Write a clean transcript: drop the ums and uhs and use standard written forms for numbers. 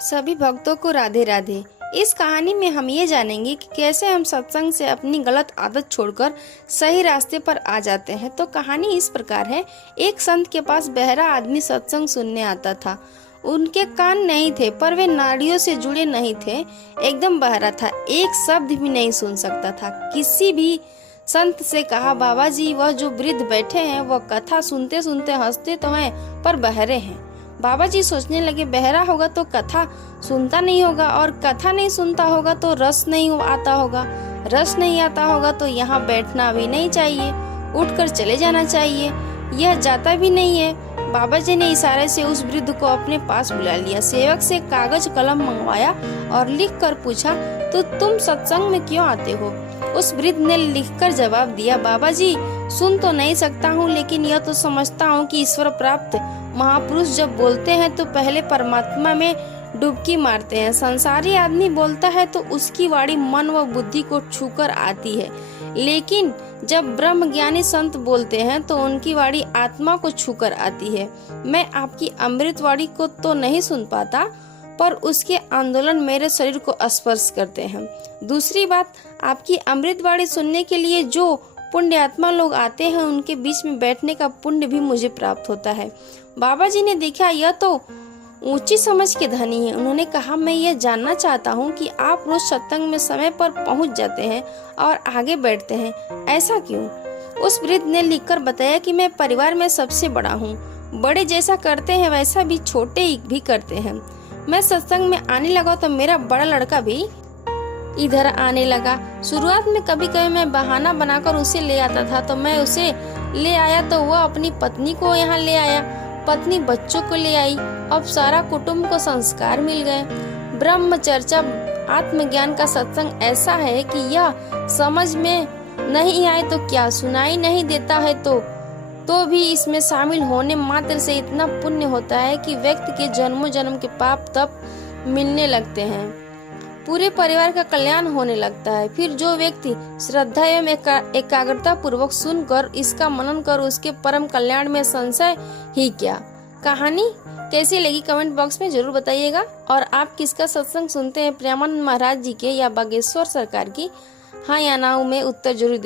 सभी भक्तों को राधे राधे। इस कहानी में हम ये जानेंगे कि कैसे हम सत्संग से अपनी गलत आदत छोड़कर सही रास्ते पर आ जाते हैं। तो कहानी इस प्रकार है। एक संत के पास बहरा आदमी सत्संग सुनने आता था। उनके कान नहीं थे पर वे नाड़ियों से जुड़े नहीं थे, एकदम बहरा था, एक शब्द भी नहीं सुन सकता था। किसी भी संत से कहा, बाबा जी वह जो वृद्ध बैठे हैं वह कथा सुनते सुनते हंसते तो हैं पर बहरे हैं। बाबा जी सोचने लगे, बहरा होगा तो कथा सुनता नहीं होगा, और कथा नहीं सुनता होगा तो रस नहीं आता होगा, रस नहीं आता होगा तो यहाँ बैठना भी नहीं चाहिए, उठकर चले जाना चाहिए, यह जाता भी नहीं है। बाबा जी ने इशारे से उस वृद्ध को अपने पास बुला लिया, सेवक से कागज कलम मंगवाया और लिख कर पूछा, तो तुम सत्संग में क्यों आते हो? उस वृद्ध ने लिखकर जवाब दिया, बाबा जी सुन तो नहीं सकता हूँ, लेकिन यह तो समझता हूँ कि ईश्वर प्राप्त महापुरुष जब बोलते हैं तो पहले परमात्मा में डुबकी मारते हैं। संसारी आदमी बोलता है तो उसकी वाणी मन व बुद्धि को छूकर आती है, लेकिन जब ब्रह्म ज्ञानी संत बोलते हैं तो उनकी वाणी आत्मा को छूकर आती है। मैं आपकी अमृत वाणी को तो नहीं सुन पाता, पर उसके आंदोलन मेरे शरीर को स्पर्श करते हैं। दूसरी बात, आपकी अमृत वाणी सुनने के लिए जो पुण्य आत्मा लोग आते हैं उनके बीच में बैठने का पुण्य भी मुझे प्राप्त होता है। बाबा जी ने देखा यह तो ऊंची समझ के धनी है। उन्होंने कहा, मैं यह जानना चाहता हूँ कि आप रोज सत्संग में समय पर पहुँच जाते हैं और आगे बैठते हैं, ऐसा क्यों? उस वृद्ध ने लिखकर बताया कि मैं परिवार में सबसे बड़ा हूँ, बड़े जैसा करते हैं वैसा भी छोटे भी करते हैं। मैं सत्संग में आने लगा तो मेरा बड़ा लड़का भी इधर आने लगा। शुरुआत में कभी कभी मैं बहाना बनाकर उसे ले आता था, तो मैं उसे ले आया तो वह अपनी पत्नी को यहाँ ले आया, पत्नी बच्चों को ले आई। अब सारा कुटुंब को संस्कार मिल गए। ब्रह्म चर्चा आत्मज्ञान का सत्संग ऐसा है कि यह समझ में नहीं आए तो क्या, सुनाई नहीं देता है तो भी इसमें शामिल होने मात्र से इतना पुण्य होता है कि व्यक्ति के जन्मों जन्म के पाप तप मिलने लगते हैं, पूरे परिवार का कल्याण होने लगता है। फिर जो व्यक्ति श्रद्धा एवं एकाग्रता पूर्वक सुनकर इसका मनन कर उसके परम कल्याण में संशय ही क्या। कहानी कैसी लगी कमेंट बॉक्स में जरूर बताइएगा। और आप किसका सत्संग सुनते हैं, प्रेमानंद महाराज जी के या बागेश्वर सरकार की? हाँ या ना में उत्तर जरूर दीजिए।